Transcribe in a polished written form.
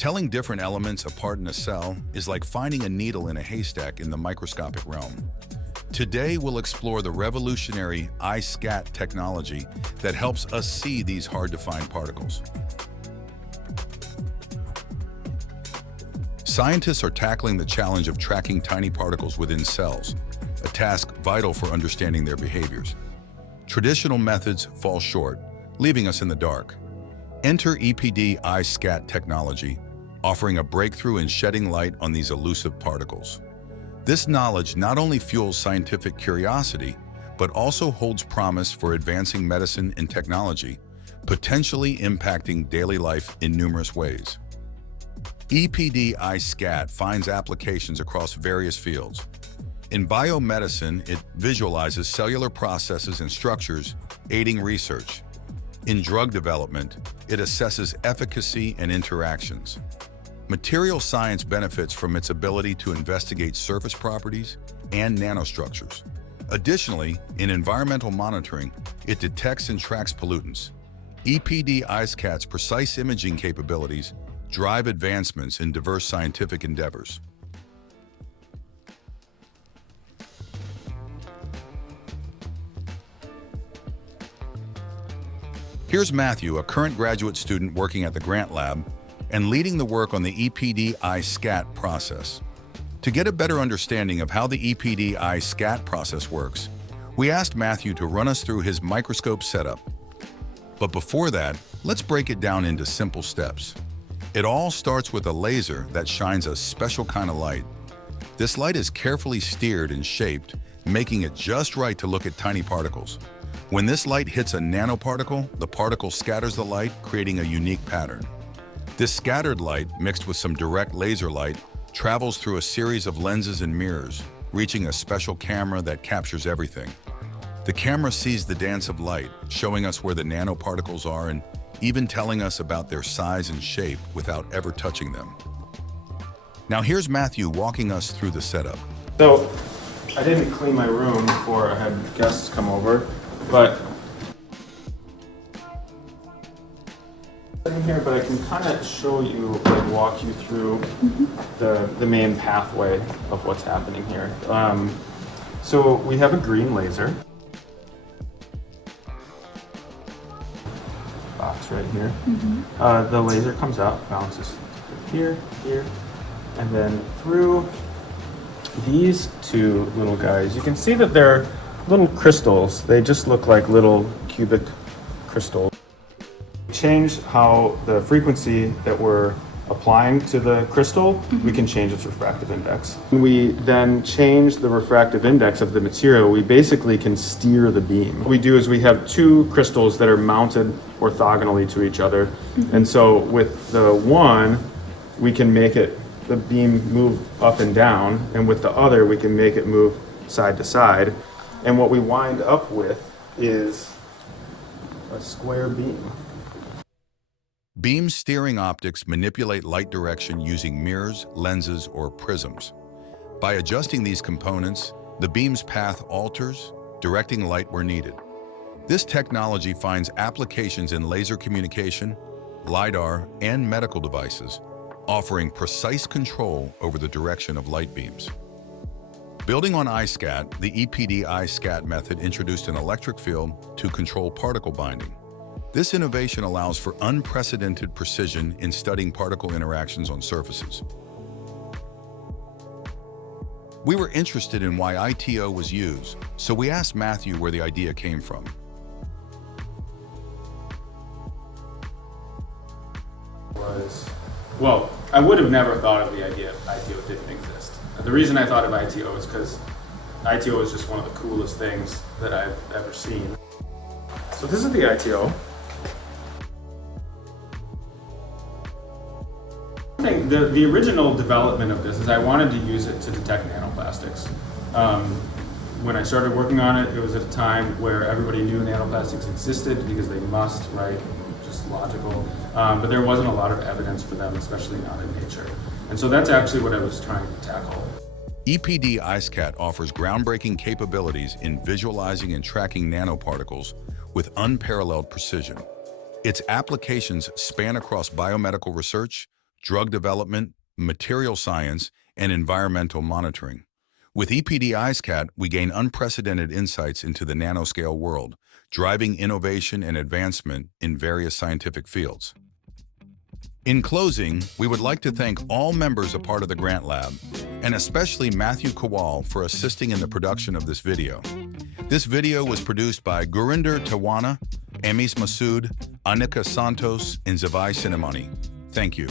Telling different elements apart in a cell is like finding a needle in a haystack in the microscopic realm. Today, we'll explore the revolutionary EPD-iSCAT technology that helps us see these hard-to-find particles. Scientists are tackling the challenge of tracking tiny particles within cells, a task vital for understanding their behaviors. Traditional methods fall short, leaving us in the dark. Enter EPD-iSCAT technology, offering a breakthrough in shedding light on these elusive particles. This knowledge not only fuels scientific curiosity, but also holds promise for advancing medicine and technology, potentially impacting daily life in numerous ways. EPD-iSCAT finds applications across various fields. In biomedicine, it visualizes cellular processes and structures, aiding research. In drug development, it assesses efficacy and interactions. Material science benefits from its ability to investigate surface properties and nanostructures. Additionally, in environmental monitoring, it detects and tracks pollutants. EPD-iSCAT's precise imaging capabilities drive advancements in diverse scientific endeavors. Here's Matthew, a current graduate student working at the Grant Lab and leading the work on the EPD-iSCAT process. To get a better understanding of how the EPD-iSCAT process works, we asked Matthew to run us through his microscope setup. But before that, let's break it down into simple steps. It all starts with a laser that shines a special kind of light. This light is carefully steered and shaped, making it just right to look at tiny particles. When this light hits a nanoparticle, the particle scatters the light, creating a unique pattern. This scattered light, mixed with some direct laser light, travels through a series of lenses and mirrors, reaching a special camera that captures everything. The camera sees the dance of light, showing us where the nanoparticles are and even telling us about their size and shape without ever touching them. Now here's Matthew walking us through the setup. So, I didn't clean my room before I had guests come over, but in here, but I can kind of show you, like walk you through the main pathway of what's happening here. So we have a green laser box right here. The laser comes out, bounces here, here, and then through these two little guys. You can see that they're little crystals. They just look like little cubic crystals. Change how the frequency that we're applying to the crystal, we can change its refractive index. When we then change the refractive index of the material, we basically can steer the beam. What we do is we have two crystals that are mounted orthogonally to each other. And so with the one, we can make the beam move up and down, and with the other, we can make it move side to side. And what we wind up with is a square beam. Beam steering optics manipulate light direction using mirrors, lenses, or prisms. By adjusting these components, the beam's path alters, directing light where needed. This technology finds applications in laser communication, LiDAR, and medical devices, offering precise control over the direction of light beams. Building on iSCAT, the EPD-iSCAT method introduced an electric field to control particle binding. This innovation allows for unprecedented precision in studying particle interactions on surfaces. We were interested in why ITO was used, so we asked Matthew where the idea came from. Well, I would have never thought of the idea if ITO didn't exist. The reason I thought of ITO is because ITO is just one of the coolest things that I've ever seen. So this is the ITO. The original development of this is I wanted to use it to detect nanoplastics. When I started working on it, it was at a time where everybody knew nanoplastics existed because they must, right? Just logical. But there wasn't a lot of evidence for them, especially not in nature. And so that's actually what I was trying to tackle. EPD-iSCAT offers groundbreaking capabilities in visualizing and tracking nanoparticles with unparalleled precision. Its applications span across biomedical research, drug development, material science, and environmental monitoring. With EPD-iSCAT, we gain unprecedented insights into the nanoscale world, driving innovation and advancement in various scientific fields. In closing, we would like to thank all members a part of the Grant Lab, and especially Matthew Kowal for assisting in the production of this video. This video was produced by Gurinder Tawana, Emis Masood, Anika Santos, and Zavai Cinnamoni. Thank you.